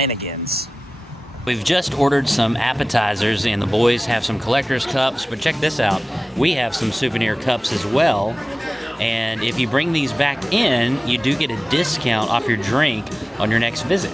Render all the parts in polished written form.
Flanagan's. We've just ordered some appetizers and the boys have some collector's cups, but check this out. We have some souvenir cups as well. And if you bring these back in, you do get a discount off your drink on your next visit.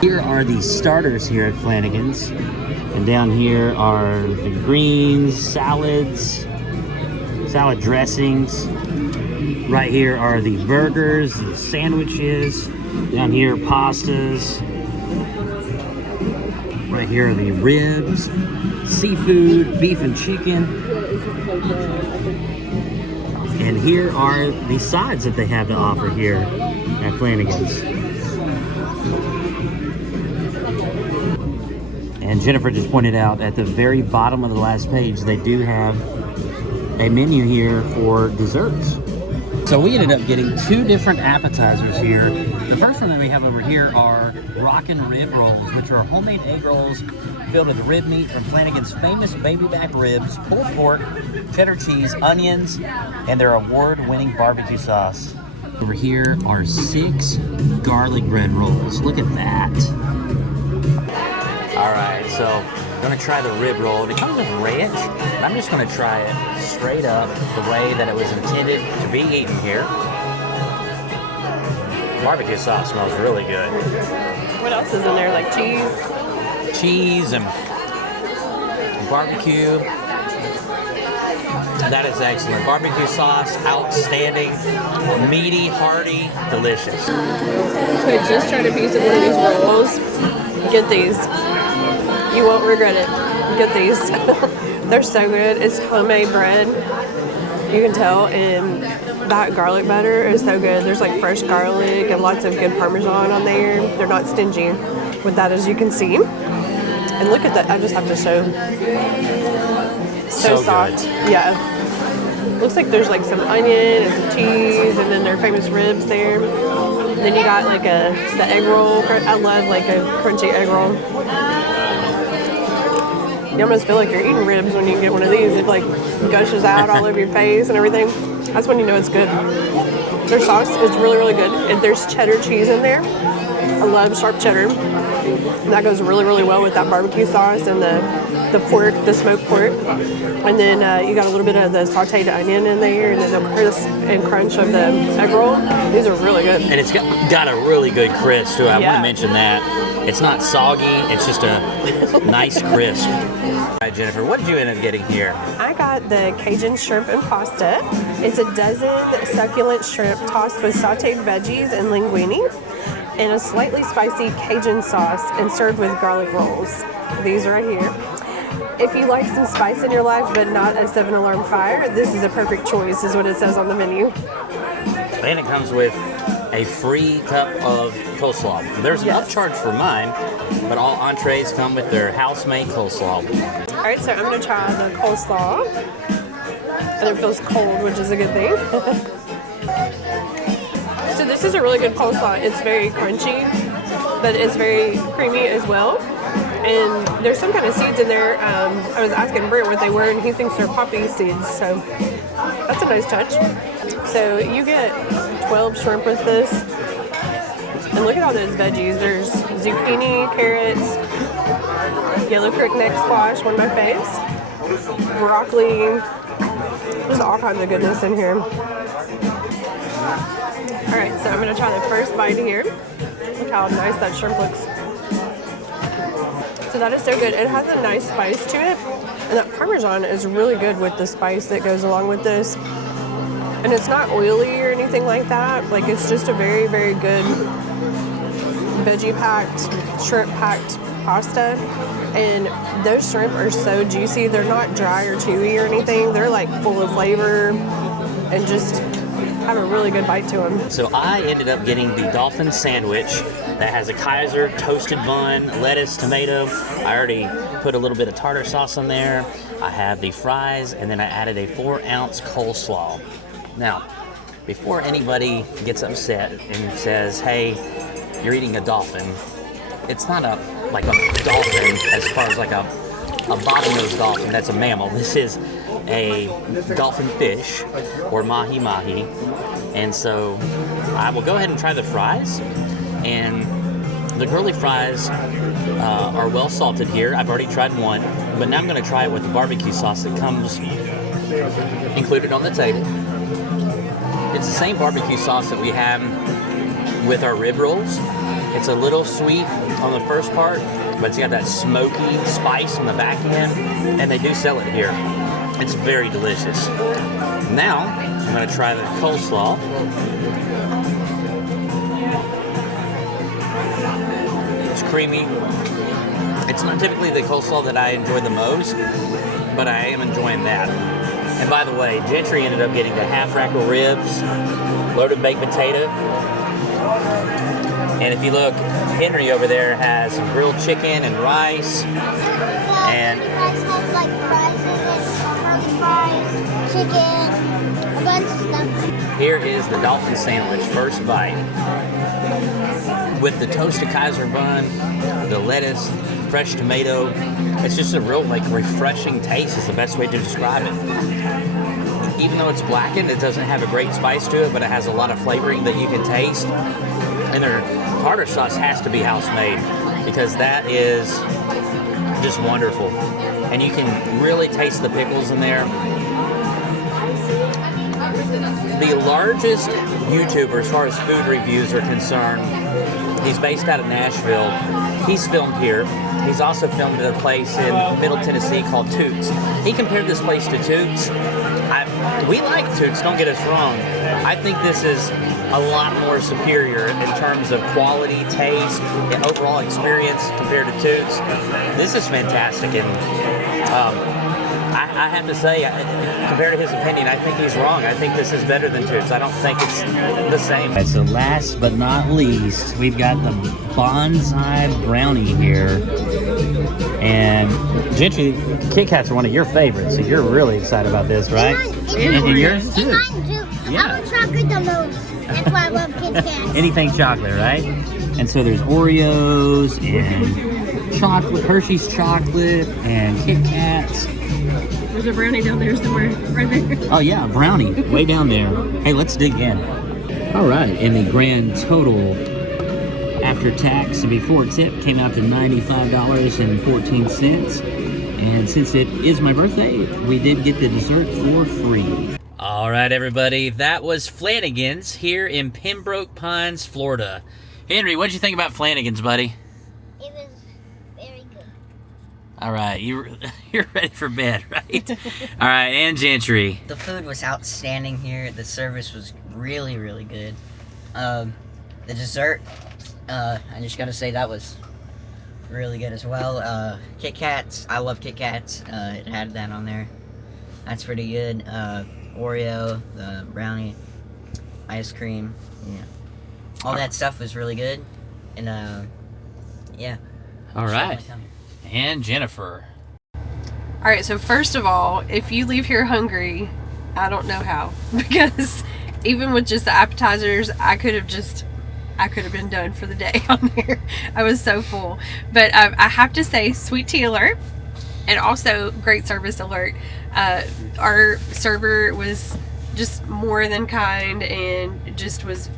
Here are the starters here at Flanagan's. And down here are the greens, salads, salad dressings. Right here are the burgers, the sandwiches. Down here, pastas. Right here are the ribs, seafood, beef and chicken. And here are the sides that they have to offer here at Flanagan's. And Jennifer just pointed out at the very bottom of the last page, they do have a menu here for desserts. So we ended up getting two different appetizers here. The first one that we have over here are Rockin' Rib Rolls, which are homemade egg rolls filled with rib meat from Flanagan's famous baby back ribs, pulled pork, cheddar cheese, onions, and their award-winning barbecue sauce. Over here are 6 garlic bread rolls. Look at that. All right, so I'm gonna try the rib roll. It comes with ranch, and I'm just gonna try it straight up the way that it was intended to be eaten here. Barbecue sauce smells really good. What else is in there, like cheese? Cheese and barbecue. That is excellent. Barbecue sauce, outstanding. Meaty, hearty, delicious. So I just tried a piece of one of these rolls. Get these. You won't regret it. Get these. They're so good. It's homemade bread. You can tell, and that garlic butter is so good. There's like fresh garlic and lots of good Parmesan on there. They're not stingy with that, as you can see. And look at that. I just have to show. So soft. Good. Yeah. Looks like there's like some onion and some cheese, and then their famous ribs there. And then you got like the egg roll. I love like a crunchy egg roll. You almost feel like you're eating ribs when you get one of these. It like gushes out all over your face and everything. That's when you know it's good. Their sauce is really, really good. And there's cheddar cheese in there. I love sharp cheddar. And that goes really, really well with that barbecue sauce and the pork, the smoked pork. And then you got a little bit of the sauteed onion in there, and then the crisp and crunch of the egg roll. These are really good. And it's got a really good crisp too. I want to mention that. It's not soggy, it's just a nice crisp. All right, Jennifer, what did you end up getting here? I got the Cajun shrimp and pasta. It's a dozen succulent shrimp tossed with sauteed veggies and linguine, and a slightly spicy Cajun sauce, and served with garlic rolls. These right here. If you like some spice in your life but not a 7-alarm fire, this is a perfect choice, is what it says on the menu. And it comes with a free cup of coleslaw. There's an upcharge for mine, but all entrees come with their house-made coleslaw. All right, so I'm gonna try the coleslaw. And it feels cold, which is a good thing. So this is a really good coleslaw. It's very crunchy, but it's very creamy as well. And there's some kind of seeds in there. I was asking Brent what they were, and he thinks they're poppy seeds, so that's a nice touch. So you get 12 shrimp with this. And look at all those veggies. There's zucchini, carrots, yellow crickneck squash, one of my faves, broccoli. There's all kinds of goodness in here. All right, so I'm gonna try the first bite here. Look how nice that shrimp looks. So that is so good. It has a nice spice to it, and that Parmesan is really good with the spice that goes along with this. And it's not oily or anything like that. Like, it's just a very, very good veggie-packed, shrimp-packed pasta. And those shrimp are so juicy. They're not dry or chewy or anything. They're like full of flavor and just have a really good bite to them. So I ended up getting the dolphin sandwich that has a Kaiser toasted bun, lettuce, tomato. I already put a little bit of tartar sauce on there. I have the fries, and then I added a 4-ounce coleslaw. Now, before anybody gets upset and says, hey, you're eating a dolphin, it's not like a dolphin as far as like a bottlenose dolphin. That's a mammal. This is a dolphin fish, or mahi-mahi. And so I will go ahead and try the fries. And The curly fries are well salted here. I've already tried one, but now I'm going to try it with the barbecue sauce that comes included on the table. It's the same barbecue sauce that we have with our rib rolls. It's a little sweet on the first part, but it's got that smoky spice on the back end, and they do sell it here. It's very delicious. Now, I'm going to try the coleslaw. It's creamy. It's not typically the coleslaw that I enjoy the most, but I am enjoying that. And by the way, Gentry ended up getting the half rack of ribs, loaded baked potato. And if you look, Henry over there has some grilled chicken and rice. And Fries have like fries in it, curly fries, chicken, a bunch of stuff. here is the dolphin sandwich, first bite. With the toasted Kaiser bun, the lettuce, fresh tomato. It's just a real refreshing taste is the best way to describe it. Even though it's blackened, it doesn't have a great spice to it, but it has a lot of flavoring that you can taste. And their tartar sauce has to be house made because that is just wonderful. And you can really taste the pickles in there. The largest YouTuber as far as food reviews are concerned, he's based out of Nashville. He's filmed here. He's also filmed at a place in Middle Tennessee called Toots. He compared this place to Toots. We like Toots, don't get us wrong. I think this is a lot more superior in terms of quality, taste, and overall experience compared to Toots. This is fantastic, and I have to say, compared to his opinion, I think he's wrong. I think this is better than Toots. I don't think it's the same. Right, so last but not least, we've got the bonsai brownie here. And Gentry, Kit Kats are one of your favorites, so you're really excited about this, right? And yours too. Mine too. Yeah. I love chocolate the most. That's why I love Kit Kats. Anything chocolate, right? And so there's Oreos and chocolate, Hershey's chocolate, and Kit Kats. There's a brownie down there somewhere, right there. Oh yeah, brownie, way down there. Hey, let's dig in. All right, and the grand total after tax and before tip came out to $95.14. And since it is my birthday, we did get the dessert for free. All right, everybody, that was Flanagan's here in Pembroke Pines, Florida. Henry, what'd you think about Flanagan's, buddy? It was very good. All right, you're ready for bed, right? All right, and Gentry. The food was outstanding here. The service was really, really good. The dessert, I just gotta say that was really good as well. Kit Kats, I love Kit Kats. It had that on there. That's pretty good. Oreo, the brownie, ice cream, yeah. All that stuff was really good. And, yeah. All right, and Jennifer. All right, so first of all, if you leave here hungry, I don't know how, because even with just the appetizers, I could have been done for the day on there. I was so full. But I have to say, sweet tea alert, and also great service alert. Our server was just more than kind and was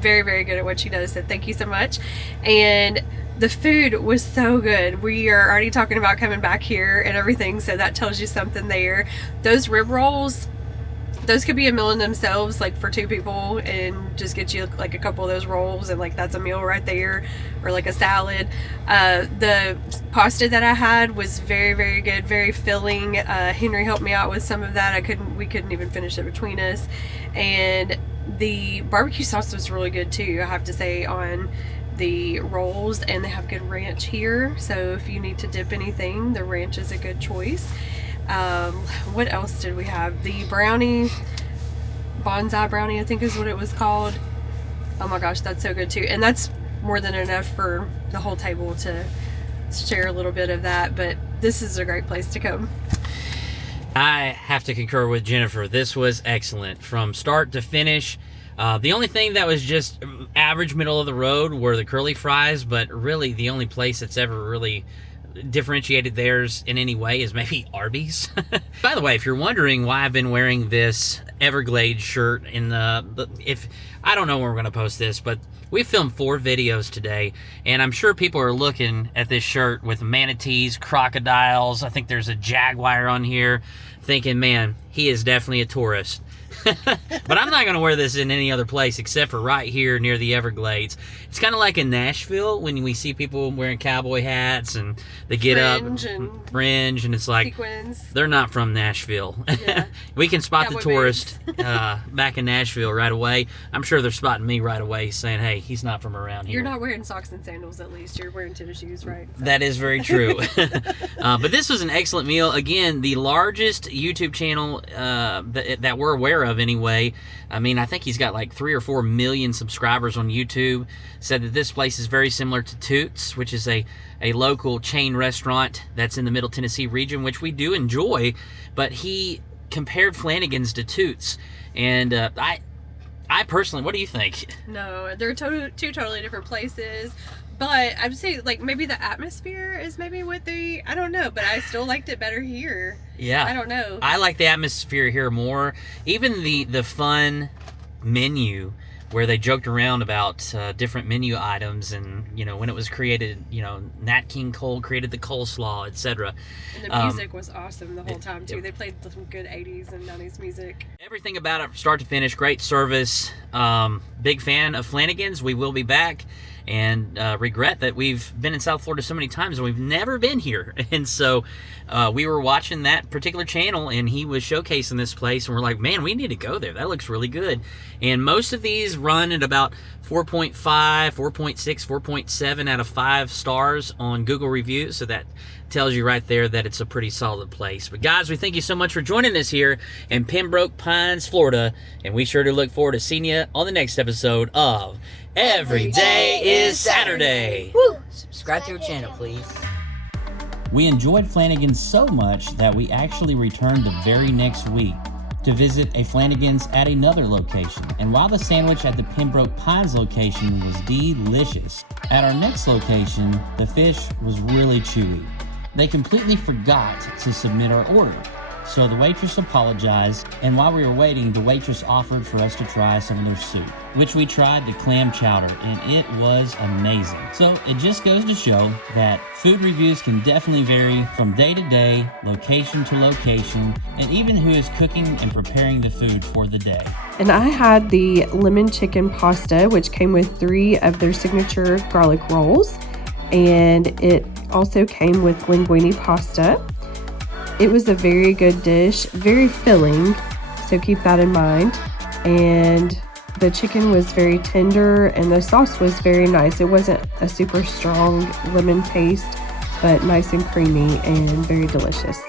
very, very good at what she does. So thank you so much. And the food was so good. We are already talking about coming back here and everything, so that tells you something there. Those rib rolls, those could be a meal in themselves, like for 2 people, and just get you like a couple of those rolls, and like that's a meal right there, or like a salad. The pasta that I had was very, very good, very filling. Henry helped me out with some of that. We couldn't even finish it between us. And the barbecue sauce was really good too, I have to say, on the rolls, and they have good ranch here, so if you need to dip anything, the ranch is a good choice. What else did we have? The brownie, bonsai brownie, I think is what it was called. Oh my gosh, that's so good too. And that's more than enough for the whole table to share a little bit of that, but this is a great place to come. I have to concur with Jennifer. This was excellent from start to finish. The only thing that was just average middle of the road were the curly fries, but really the only place that's ever really differentiated theirs in any way is maybe Arby's. By the way, if you're wondering why I've been wearing this Everglades shirt in if I don't know when we're going to post this, but we filmed 4 videos today, and I'm sure people are looking at this shirt with manatees, crocodiles. I think there's a jaguar on here, thinking, man, he is definitely a tourist. But I'm not going to wear this in any other place except for right here near the Everglades. It's kind of like in Nashville when we see people wearing cowboy hats and they get fringe, and it's like sequins. They're not from Nashville. Yeah. We can spot Cowboy the tourist back in Nashville right away. I'm sure they're spotting me right away saying, hey, he's not from around here. You're not wearing socks and sandals, at least. You're wearing tennis shoes, right? So. That is very true. But this was an excellent meal. Again, the largest YouTube channel that we're aware of anyway. I mean, I think he's got like 3 or 4 million subscribers on YouTube. Said that this place is very similar to Toots, which is a local chain restaurant that's in the Middle Tennessee region, which we do enjoy. But he compared Flanagan's to Toots. And I personally, what do you think? No, they're two totally different places. But I would say, like, maybe the atmosphere is maybe what I don't know, but I still liked it better here. Yeah. I don't know. I like the atmosphere here more. Even the fun menu where they joked around about different menu items, and, you know, when it was created, you know, Nat King Cole created the coleslaw, etc. And the music was awesome the whole time, too. They played some good 80s and 90s music. Everything about it, start to finish, great service. Big fan of Flanagan's. We will be back. And regret that we've been in South Florida so many times and we've never been here. And so we were watching that particular channel and he was showcasing this place, and we're like, man, we need to go there. That looks really good. And most of these run at about 4.5, 4.6, 4.7 out of 5 stars on Google reviews. So that tells you right there that it's a pretty solid place. But guys, we thank you so much for joining us here in Pembroke Pines, Florida. And we sure do look forward to seeing you on the next episode of Every Day is Saturday. Woo! Subscribe to our channel, please. We enjoyed Flanagan so much that we actually returned the very next week to visit a Flanagan's at another location. And while the sandwich at the Pembroke Pines location was delicious, at our next location, the fish was really chewy. They completely forgot to submit our order. So the waitress apologized, and while we were waiting, the waitress offered for us to try some of their soup, which we tried the clam chowder, and it was amazing. So it just goes to show that food reviews can definitely vary from day to day, location to location, and even who is cooking and preparing the food for the day. And I had the lemon chicken pasta, which came with 3 of their signature garlic rolls, and it also came with linguine pasta. It was a very good dish, very filling, so keep that in mind. And the chicken was very tender and the sauce was very nice. It wasn't a super strong lemon paste, but nice and creamy and very delicious.